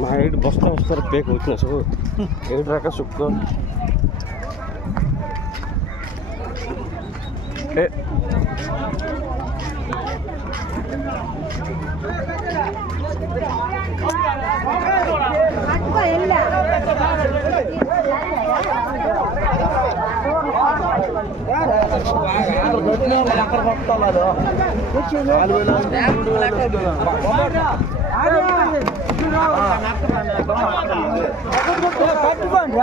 మా ఏడు బస్తా వస్తారు పేక వచ్చిన సో ఏడు రాక సుక్క పట్టుకోండి